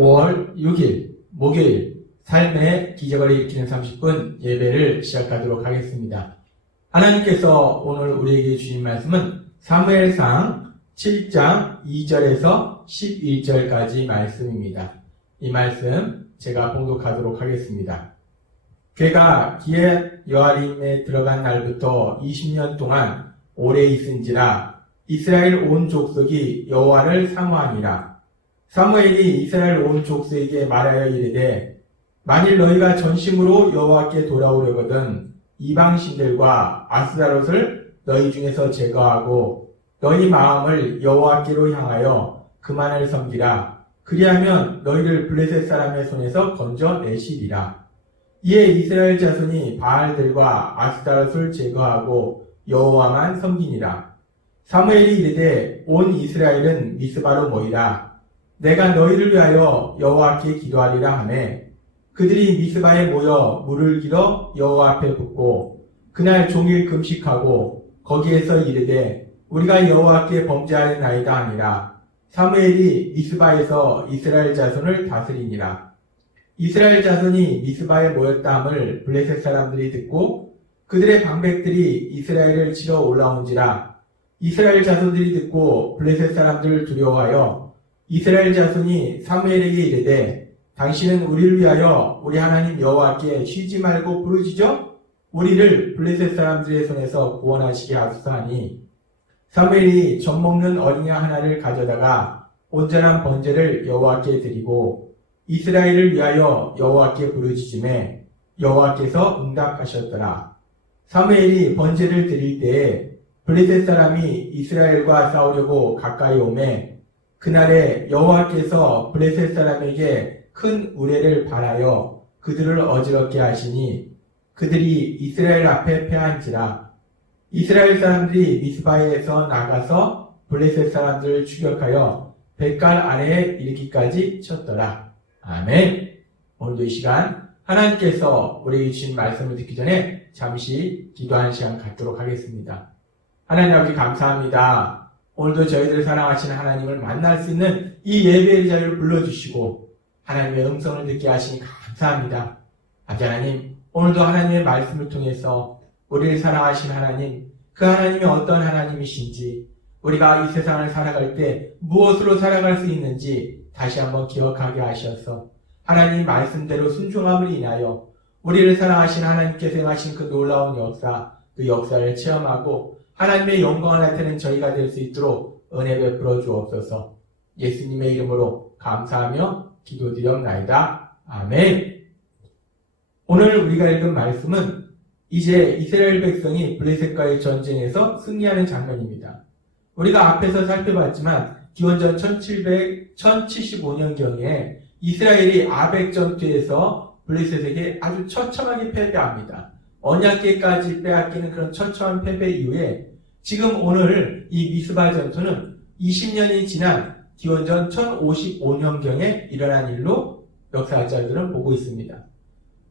5월 6일 목요일 삶의 기적을 일으키는 30분 예배를 시작하도록 하겠습니다. 하나님께서 오늘 우리에게 주신 말씀은 사무엘상 7장 2절에서 11절까지 말씀입니다. 이 말씀 제가 봉독하도록 하겠습니다. 그가 기욤 여아림에 들어간 날부터 20년 동안 오래 있은지라 이스라엘 온 족속이 여호와를 사모하니라. 사무엘이 이스라엘 온 족속에게 말하여 이르되 만일 너희가 전심으로 여호와께 돌아오려거든 이방신들과 아스다롯을 너희 중에서 제거하고 너희 마음을 여호와께로 향하여 그만을 섬기라. 그리하면 너희를 블레셋 사람의 손에서 건져내시리라. 이에 이스라엘 자손이 바알들과 아스다롯을 제거하고 여호와만 섬기니라. 사무엘이 이르되 온 이스라엘은 미스바로 모이라. 내가 너희를 위하여 여호와께 기도하리라 하매 그들이 미스바에 모여 물을 길어 여호와 앞에 붓고 그날 종일 금식하고 거기에서 이르되 우리가 여호와께 범죄하였나이다 하니라. 사무엘이 미스바에서 이스라엘 자손을 다스리니라. 이스라엘 자손이 미스바에 모였다 함을 블레셋 사람들이 듣고 그들의 방백들이 이스라엘을 치러 올라온지라. 이스라엘 자손들이 듣고 블레셋 사람들을 두려워하여 이스라엘 자손이 사무엘에게 이르되 당신은 우리를 위하여 우리 하나님 여호와께 쉬지 말고 부르짖어 우리를 블레셋 사람들의 손에서 구원하시게 하소서 하니 사무엘이 젖 먹는 어린 양 하나를 가져다가 온전한 번제를 여호와께 드리고 이스라엘을 위하여 여호와께 부르짖음에 여호와께서 응답하셨더라. 사무엘이 번제를 드릴 때에 블레셋 사람이 이스라엘과 싸우려고 가까이 오매 그날에 여호와께서 블레셋 사람에게 큰 우레를 발하여 그들을 어지럽게 하시니 그들이 이스라엘 앞에 패한지라. 이스라엘 사람들이 미스바에서 나가서 블레셋 사람들을 추격하여 벳갈 아래에 이르기까지 쳤더라. 아멘. 오늘도 이 시간 하나님께서 우리에게 주신 말씀을 듣기 전에 잠시 기도하는 시간 갖도록 하겠습니다. 하나님 아버지 감사합니다. 오늘도 저희들을 사랑하시는 하나님을 만날 수 있는 이 예배의 자리를 불러주시고 하나님의 음성을 듣게 하시니 감사합니다. 아버지 하나님, 오늘도 하나님의 말씀을 통해서 우리를 사랑하시는 하나님, 그 하나님이 어떤 하나님이신지 우리가 이 세상을 살아갈 때 무엇으로 살아갈 수 있는지 다시 한번 기억하게 하셔서 하나님 말씀대로 순종함을 인하여 우리를 사랑하신 하나님께서 행하신 그 놀라운 역사, 그 역사를 체험하고 하나님의 영광을 나타내는 저희가 될 수 있도록 은혜 베풀어 주옵소서. 예수님의 이름으로 감사하며 기도드렸나이다. 아멘. 오늘 우리가 읽은 말씀은 이제 이스라엘 백성이 블레셋과의 전쟁에서 승리하는 장면입니다. 우리가 앞에서 살펴봤지만 기원전 1075년경에 이스라엘이 아벡 전투에서 블레셋에게 아주 처참하게 패배합니다. 언약궤까지 빼앗기는 그런 처참한 패배 이후에 지금 오늘 이 미스바 전투는 20년이 지난 기원전 1055년경에 일어난 일로 역사학자들은 보고 있습니다.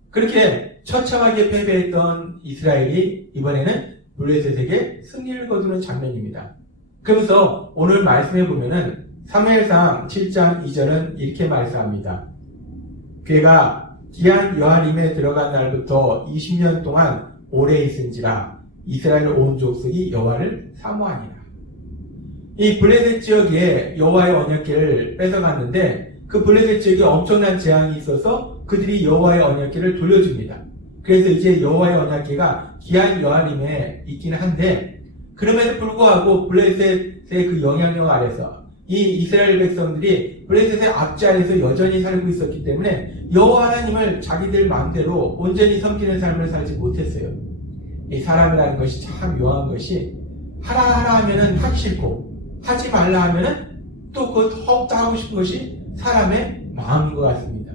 그렇게 처참하게 패배했던 이스라엘이 이번에는 블레셋에게 승리를 거두는 장면입니다. 그러면서 오늘 말씀해 보면은 사무엘상 7장 2절은 이렇게 말씀합니다. 그가 기욤 여아림에 들어간 날부터 20년 동안 오래 있은지라 이스라엘 온 족속이 여호와를 사모하니라. 이 블레셋 지역에 여호와의 언약궤를 뺏어갔는데 그 블레셋 지역에 엄청난 재앙이 있어서 그들이 여호와의 언약궤를 돌려줍니다. 그래서 이제 여호와의 언약궤가 기욤 여아림에 있긴 한데 그럼에도 불구하고 블레셋의 그 영향력 아래서 이 이스라엘 백성들이 블레셋의 압제 아래서 여전히 살고 있었기 때문에 여호와 하나님을 자기들 마음대로 온전히 섬기는 삶을 살지 못했어요. 이 사람이라는 것이 참 묘한 것이 하라 하면은 하기 싫고 하지 말라 하면은 또 그 더욱더 하고 싶은 것이 사람의 마음인 것 같습니다.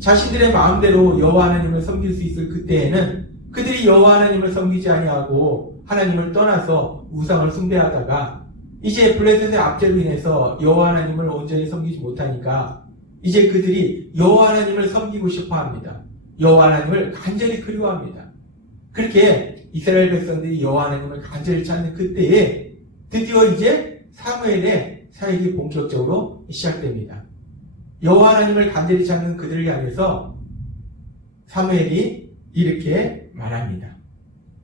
자신들의 마음대로 여호와 하나님을 섬길 수 있을 그때에는 그들이 여호와 하나님을 섬기지 아니하고 하나님을 떠나서 우상을 숭배하다가 이제 블레셋의 압제로 인해서 여호와 하나님을 온전히 섬기지 못하니까 이제 그들이 여호와 하나님을 섬기고 싶어합니다. 여호와 하나님을 간절히 그리워합니다. 그렇게 이스라엘 백성들이 여호와 하나님을 간절히 찾는 그때에 드디어 이제 사무엘의 사역이 본격적으로 시작됩니다. 여호와 하나님을 간절히 찾는 그들을 향해서 사무엘이 이렇게 말합니다.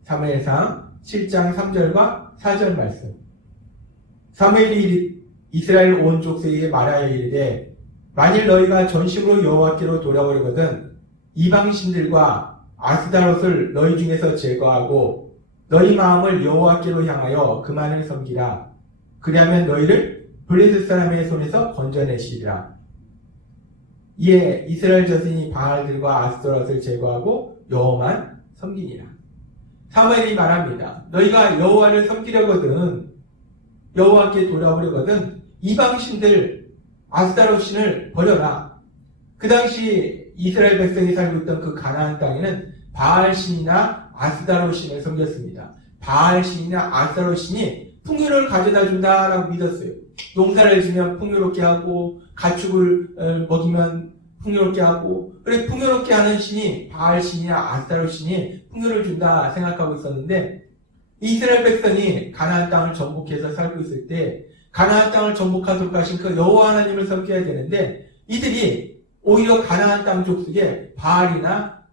사무엘상 7장 3절과 4절 말씀. 사무엘이 이스라엘 온 족속에게 말하여 이르되 만일 너희가 전심으로 여호와께로 돌아오려거든 이방신들과 아스다롯을 너희 중에서 제거하고 너희 마음을 여호와께로 향하여 그만을 섬기라. 그리하면 너희를 블레셋 사람의 손에서 건져내시리라. 이에 이스라엘 자손이 바알들과 아스토롯을 제거하고 여호와만 섬기니라. 사무엘이 말합니다. 너희가 여호와를 섬기려거든, 여호와께 돌아오려거든 이방신들 아스타롯신을 버려라. 그 당시 이스라엘 백성이 살고 있던 그 가나안 땅에는 바알신이나 아스타롯신을 섬겼습니다. 바알신이나 아스타롯신이 풍요를 가져다 준다라고 믿었어요. 농사를 지면 풍요롭게 하고 가축을 먹이면 풍요롭게 하고, 그래 풍요롭게 하는 신이 바알신이나 아스타롯신이 풍요를 준다 생각하고 있었는데, 이스라엘 백성이 가나안 땅을 정복해서 살고 있을 때 가나안 땅을 정복하도록 하신 그 여호와 하나님을 섬겨야 되는데, 이들이 오히려 가나안 땅 족속에 바알이나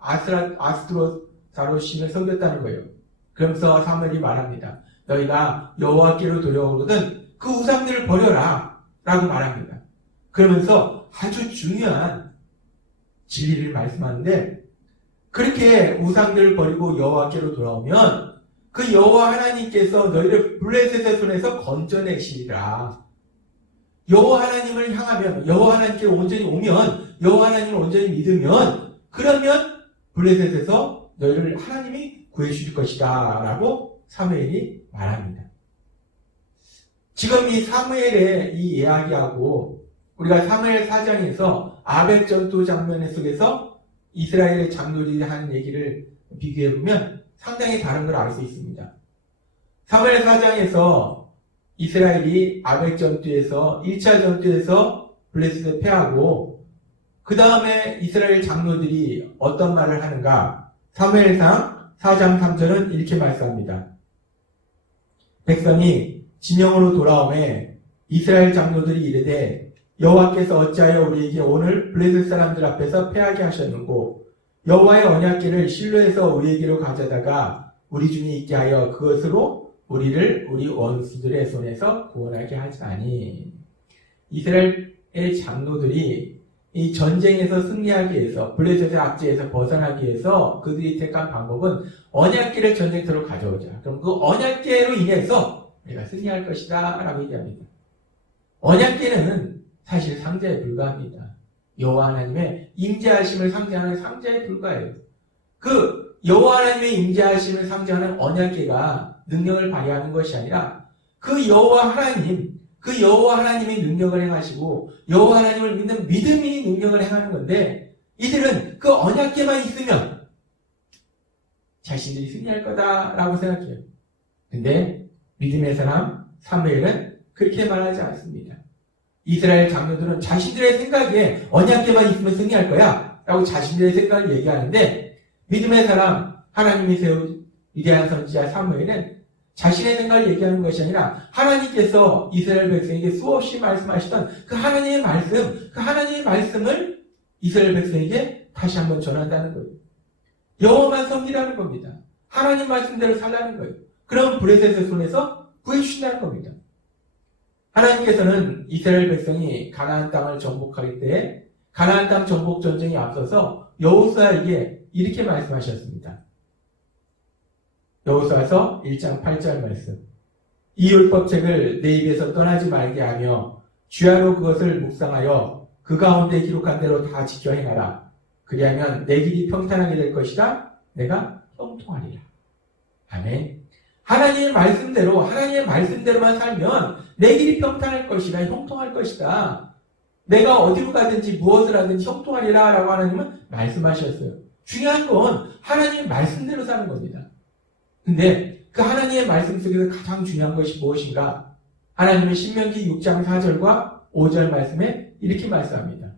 아스타롯신을 섬겼다는 거예요. 그러면서 사무엘이 말합니다. 너희가 여호와께로 돌아오거든 그 우상들을 버려라 라고 말합니다. 그러면서 아주 중요한 진리를 말씀하는데, 그렇게 우상들을 버리고 여호와께로 돌아오면 그 여호와 하나님께서 너희를 블레셋의 손에서 건져내시리라. 여호와 하나님을 향하면, 여호와 하나님께 온전히 오면, 여호와 하나님을 온전히 믿으면, 그러면 블레셋에서 너희를 하나님이 구해주실 것이다 라고 사무엘이 말합니다. 지금 이 사무엘의 이 이야기하고 우리가 사무엘 4장에서 아벡 전투 장면 속에서 이스라엘의 장로들이 하는 얘기를 비교해보면 상당히 다른 걸 알 수 있습니다. 사무엘 4장에서 이스라엘이 아벡 전투에서 1차 전투에서 블레셋을 패하고 그 다음에 이스라엘 장로들이 어떤 말을 하는가? 사무엘상 4장 3절은 이렇게 말씀합니다. 백성이 진영으로 돌아오매 이스라엘 장로들이 이르되 여호와께서 어찌하여 우리에게 오늘 블레셋 사람들 앞에서 패하게 하셨는고 여호와의 언약궤를 실로에서 우리에게로 가져다가 우리 중에 있게 하여 그것으로 우리를 우리 원수들의 손에서 구원하게 하자니. 이스라엘의 장로들이 이 전쟁에서 승리하기 위해서, 블레셋의 압제에서 벗어나기 위해서 그들이 택한 방법은 언약궤를 전쟁터로 가져오자. 그럼 그 언약궤로 인해서 내가 승리할 것이다 라고 얘기합니다. 언약궤는 사실 상자에 불과합니다. 여호와 하나님의 임재하심을 상징하는 상자에 불과해요. 그 여호와 하나님의 임재하심을 상징하는 언약궤가 능력을 발휘하는 것이 아니라 그 여호와 하나님, 그 여호와 하나님이 능력을 행하시고 여호와 하나님을 믿는 믿음이 능력을 행하는 건데, 이들은 그 언약궤만 있으면 자신들이 승리할 거다라고 생각해요. 근데 믿음의 사람 사무엘은 그렇게 말하지 않습니다. 이스라엘 장로들은 자신들의 생각에 언약궤만 있으면 승리할 거야 라고 자신들의 생각을 얘기하는데, 믿음의 사람 하나님이 세운 위대한 선지자 사무엘은 자신의 생각을 얘기하는 것이 아니라 하나님께서 이스라엘 백성에게 수없이 말씀하시던 그 하나님의 말씀, 그 하나님의 말씀을 이스라엘 백성에게 다시 한번 전한다는 거예요. 여호와만 섬기라는 겁니다. 하나님 말씀대로 살라는 거예요. 그럼 블레셋의 손에서 구해주신다는 겁니다. 하나님께서는 이스라엘 백성이 가나안 땅을 정복할 때 가나안 땅 정복 전쟁에 앞서서 여호수아에게 이렇게 말씀하셨습니다. 여호수아서 1장 8절 말씀. 이 율법책을 내 입에서 떠나지 말게 하며 주야로 그것을 묵상하여 그 가운데 기록한 대로 다 지켜 행하라. 그리하면 내 길이 평탄하게 될 것이다. 내가 형통하리라. 아멘. 하나님의 말씀대로, 하나님의 말씀대로만 살면 내 길이 평탄할 것이다, 형통할 것이다. 내가 어디로 가든지 무엇을 하든지 형통하리라 라고 하나님은 말씀하셨어요. 중요한 건 하나님의 말씀대로 사는 겁니다. 근데 그 하나님의 말씀 속에서 가장 중요한 것이 무엇인가? 하나님은 신명기 6장 4절과 5절 말씀에 이렇게 말씀합니다.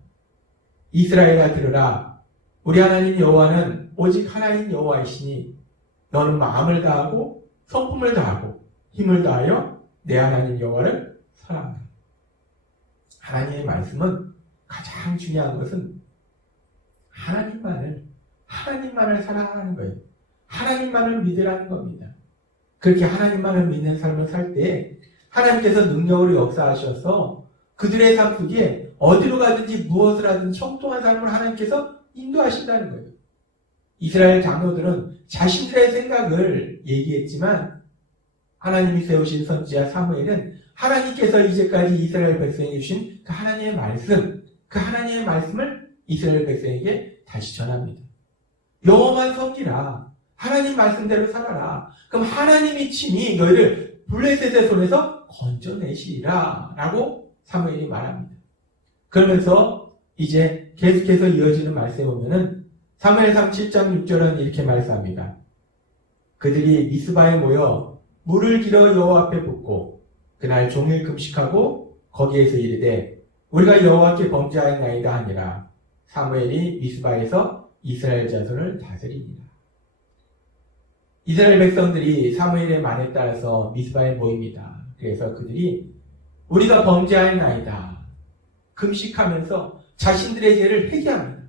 이스라엘아 들으라. 우리 하나님 여호와는 오직 하나님 여호와이시니 너는 마음을 다하고 성품을 다하고 힘을 다하여 내 하나님 여호와를 사랑하라. 하나님의 말씀은 가장 중요한 것은 하나님만을 사랑하는 거예요. 하나님만을 믿으라는 겁니다. 그렇게 하나님만을 믿는 삶을 살 때 하나님께서 능력으로 역사하셔서 그들의 삶 속에 어디로 가든지 무엇을 하든지 형통한 삶을 하나님께서 인도하신다는 거예요. 이스라엘 장로들은 자신들의 생각을 얘기했지만 하나님이 세우신 선지자 사무엘은 하나님께서 이제까지 이스라엘 백성에게 주신 그 하나님의 말씀, 그 하나님의 말씀을 이스라엘 백성에게 다시 전합니다. 여호와만 섬기라. 하나님 말씀대로 살아라. 그럼 하나님이 친히 너희를 블레셋의 손에서 건져내시리라 라고 사무엘이 말합니다. 그러면서 이제 계속해서 이어지는 말씀에 보면은 사무엘상 7장 6절은 이렇게 말씀합니다. 그들이 미스바에 모여 물을 길어 여호와 앞에 붓고 그날 종일 금식하고 거기에서 이르되 우리가 여호와께 범죄하였나이다 하니라. 사무엘이 미스바에서 이스라엘 자손을 다스리니라. 이스라엘 백성들이 사무엘의 말에 따라서 미스바에 모입니다. 그래서 그들이 우리가 범죄하였나이다. 금식하면서 자신들의 죄를 회개합니다.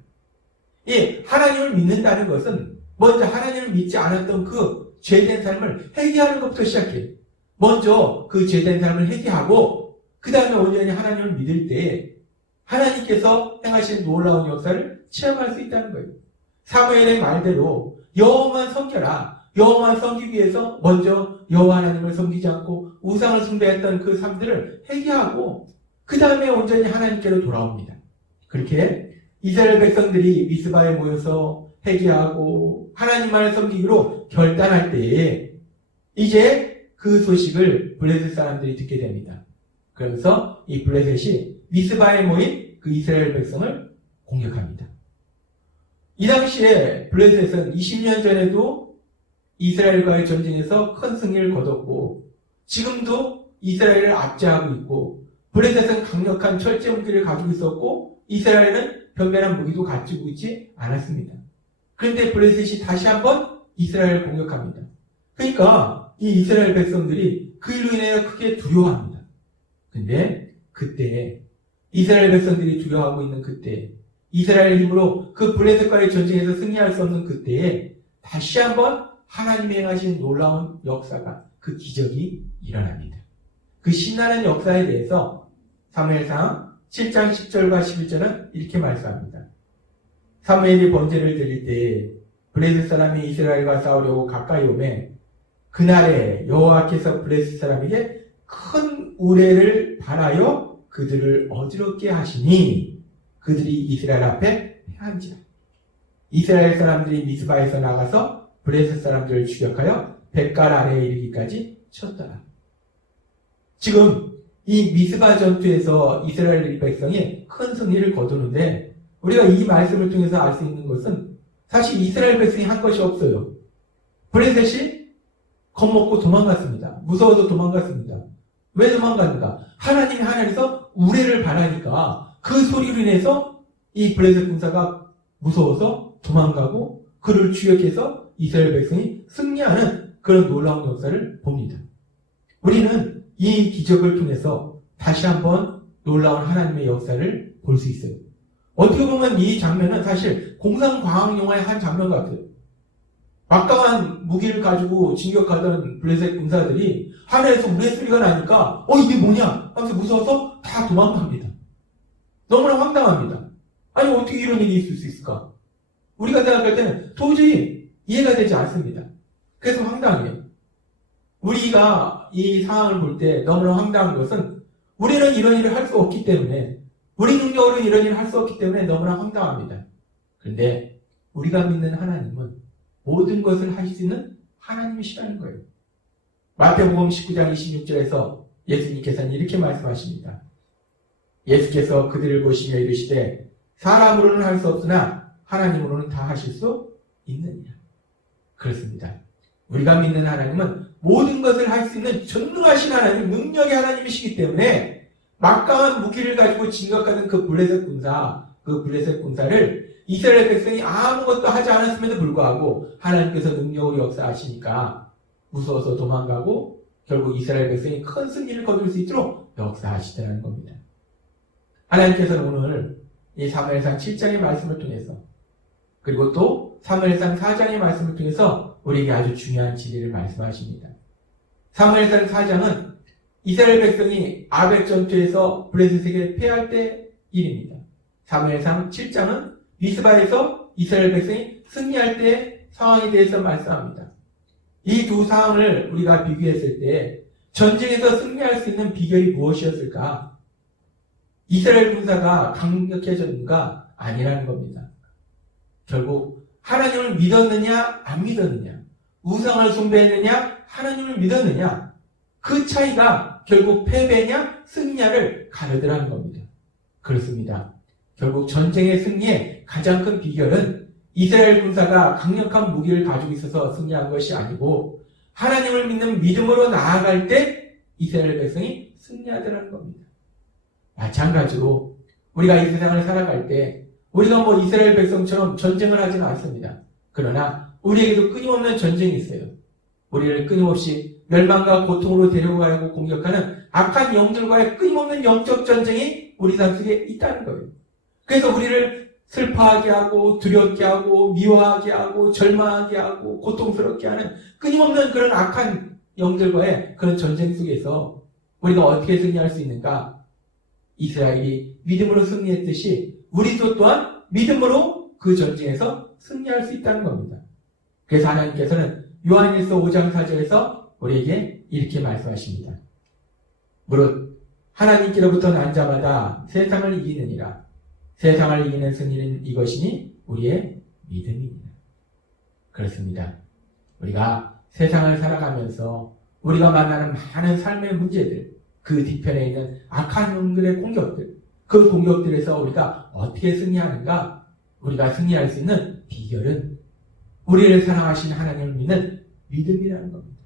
예, 하나님을 믿는다는 것은 먼저 하나님을 믿지 않았던 그 죄된 삶을 회개하는 것부터 시작해요. 먼저 그 죄된 삶을 회개하고 그 다음에 온전히 하나님을 믿을 때 하나님께서 행하신 놀라운 역사를 체험할 수 있다는 거예요. 사무엘의 말대로 여호와만 섬겨라. 여호와만 섬기기 위해서 먼저 여호와 하나님을 섬기지 않고 우상을 숭배했던 그 삶들을 회개하고 그 다음에 온전히 하나님께로 돌아옵니다. 그렇게 이스라엘 백성들이 미스바에 모여서 회개하고 하나님만을 섬기기로 결단할 때에 이제 그 소식을 블레셋 사람들이 듣게 됩니다. 그러면서 이 블레셋이 미스바에 모인 그 이스라엘 백성을 공격합니다. 이 당시에 블레셋은 20년 전에도 이스라엘과의 전쟁에서 큰 승리를 거뒀고 지금도 이스라엘을 압제하고 있고 블레셋은 강력한 철제 무기를 가지고 있었고 이스라엘은 변변한 무기도 가지고 있지 않았습니다. 그런데 블레셋이 다시 한번 이스라엘을 공격합니다. 그러니까 이 이스라엘 백성들이 그 일로 인해 크게 두려워합니다. 근데 그때 이스라엘 백성들이 두려워하고 있는 그때 이스라엘 힘으로 그 블레셋과의 전쟁에서 승리할 수 없는 그때에 다시 한번 하나님이 행하신 놀라운 역사가 그 기적이 일어납니다. 그 신나는 역사에 대해서 사무엘상 7장 10절과 11절은 이렇게 말씀합니다. 사무엘이 번제를 드릴 때에 블레셋 사람이 이스라엘과 싸우려고 가까이 오매 그날에 여호와께서 블레셋 사람에게 큰 우레를 발하여 그들을 어지럽게 하시니 그들이 이스라엘 앞에 패한지라. 이스라엘 사람들이 미스바에서 나가서 블레셋 사람들을 추격하여 벳갈 아래에 이르기까지 쳤더라. 지금 이 미스바 전투에서 이스라엘 백성이 큰 승리를 거두는데 우리가 이 말씀을 통해서 알 수 있는 것은 사실 이스라엘 백성이 한 것이 없어요. 블레셋이 겁먹고 도망갔습니다. 무서워서 도망갔습니다. 왜 도망갔는가? 하나님이 하늘에서 우레를 발하니까 그 소리로 인해서 이 블레셋 군사가 무서워서 도망가고 그를 추격해서 이스라엘 백성이 승리하는 그런 놀라운 역사를 봅니다. 우리는 이 기적을 통해서 다시 한번 놀라운 하나님의 역사를 볼 수 있어요. 어떻게 보면 이 장면은 사실 공상과학 영화의 한 장면 같아요. 막강한 무기를 가지고 진격하던 블레셋 군사들이 하늘에서 우레 소리가 나니까 이게 뭐냐 하면서 무서워서 다 도망갑니다. 너무나 황당합니다. 아니 어떻게 이런 일이 있을 수 있을까? 우리가 생각할 때는 도저히 이해가 되지 않습니다. 그래서 황당해요. 우리가 이 상황을 볼 때 너무나 황당한 것은 우리는 이런 일을 할 수 없기 때문에 우리 능력으로는 이런 일을 할 수 없기 때문에 너무나 황당합니다. 그런데 우리가 믿는 하나님은 모든 것을 할 수 있는 하나님이시라는 거예요. 마태복음 19장 26절에서 예수님께서는 이렇게 말씀하십니다. 예수께서 그들을 보시며 이르시되 사람으로는 할 수 없으나 하나님으로는 다 하실 수 있느니라. 그렇습니다. 우리가 믿는 하나님은 모든 것을 할 수 있는 전능하신 하나님, 능력의 하나님이시기 때문에 막강한 무기를 가지고 진격하는 그 블레셋 군사를 이스라엘 백성이 아무것도 하지 않았음에도 불구하고 하나님께서 능력으로 역사하시니까 무서워서 도망가고 결국 이스라엘 백성이 큰 승리를 거둘 수 있도록 역사하시더라는 겁니다. 하나님께서는 오늘 이 사무엘상 7장의 말씀을 통해서 그리고 또 사무엘상 4장의 말씀을 통해서 우리에게 아주 중요한 진리를 말씀하십니다. 사무엘상 4장은 이스라엘 백성이 아벡 전투에서 블레셋에게 패할 때 일입니다. 사무엘상 7장은 미스바에서 이스라엘 백성이 승리할 때의 상황에 대해서 말씀합니다. 이 두 상황을 우리가 비교했을 때 전쟁에서 승리할 수 있는 비결이 무엇이었을까? 이스라엘 군사가 강력해졌는가? 아니라는 겁니다. 결국 하나님을 믿었느냐 안 믿었느냐, 우상을 숭배했느냐 하나님을 믿었느냐, 그 차이가 결국 패배냐 승리냐를 가르더라는 겁니다. 그렇습니다. 결국 전쟁의 승리의 가장 큰 비결은 이스라엘 군사가 강력한 무기를 가지고 있어서 승리한 것이 아니고 하나님을 믿는 믿음으로 나아갈 때 이스라엘 백성이 승리하더라는 겁니다. 마찬가지로 우리가 이 세상을 살아갈 때 우리가 이스라엘 백성처럼 전쟁을 하지는 않습니다. 그러나 우리에게도 끊임없는 전쟁이 있어요. 우리를 끊임없이 멸망과 고통으로 데려가려고 공격하는 악한 영들과의 끊임없는 영적 전쟁이 우리 삶 속에 있다는 거예요. 그래서 우리를 슬퍼하게 하고 두렵게 하고 미워하게 하고 절망하게 하고 고통스럽게 하는 끊임없는 그런 악한 영들과의 그런 전쟁 속에서 우리가 어떻게 승리할 수 있는가? 이스라엘이 믿음으로 승리했듯이 우리도 또한 믿음으로 그 전쟁에서 승리할 수 있다는 겁니다. 그래서 하나님께서는 요한일서 5장 4절에서 우리에게 이렇게 말씀하십니다. 무릇 하나님께로부터 난 자마다 세상을 이기느니라. 세상을 이기는 승리는 이것이니 우리의 믿음입니다. 그렇습니다. 우리가 세상을 살아가면서 우리가 만나는 많은 삶의 문제들, 그 뒤편에 있는 악한 영들의 공격들, 그 공격들에서 우리가 어떻게 승리하는가? 우리가 승리할 수 있는 비결은 우리를 사랑하신 하나님을 믿는 믿음이라는 겁니다.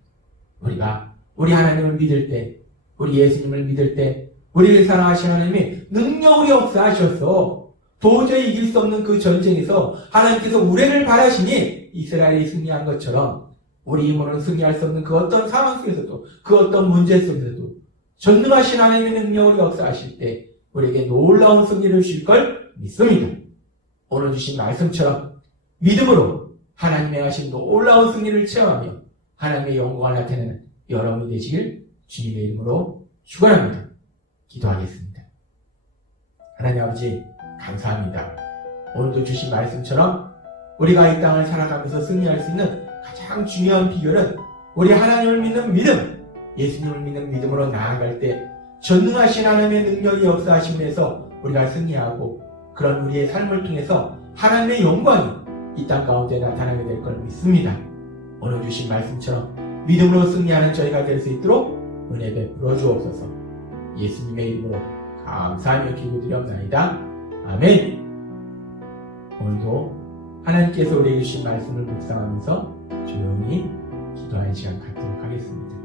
우리가 우리 하나님을 믿을 때, 우리 예수님을 믿을 때 우리를 사랑하신 하나님이 능력으로 역사하셔서 도저히 이길 수 없는 그 전쟁에서 하나님께서 우리를 바라시니 이스라엘이 승리한 것처럼 우리 힘으로는 승리할 수 없는 그 어떤 상황 속에서도, 그 어떤 문제 속에서도 전능하신 하나님의 능력으로 역사하실 때 우리에게 놀라운 승리를 주실 걸 믿습니다. 오늘 주신 말씀처럼 믿음으로 하나님의 하신 놀라운 승리를 체험하며 하나님의 영광을 나타내는 여러분이 되시길 주님의 이름으로 축원합니다. 기도하겠습니다. 하나님 아버지 감사합니다. 오늘도 주신 말씀처럼 우리가 이 땅을 살아가면서 승리할 수 있는 가장 중요한 비결은 우리 하나님을 믿는 믿음, 예수님을 믿는 믿음으로 나아갈 때 전능하신 하나님의 능력이 역사하심에서 우리가 승리하고 그런 우리의 삶을 통해서 하나님의 영광이 이 땅 가운데 나타나게 될 걸 믿습니다. 오늘 주신 말씀처럼 믿음으로 승리하는 저희가 될 수 있도록 은혜 베풀어 주옵소서. 예수님의 이름으로 감사하며 기도드리옵나이다. 아멘. 오늘도 하나님께서 우리에게 주신 말씀을 묵상하면서 조용히 기도하는 시간 갖도록 하겠습니다.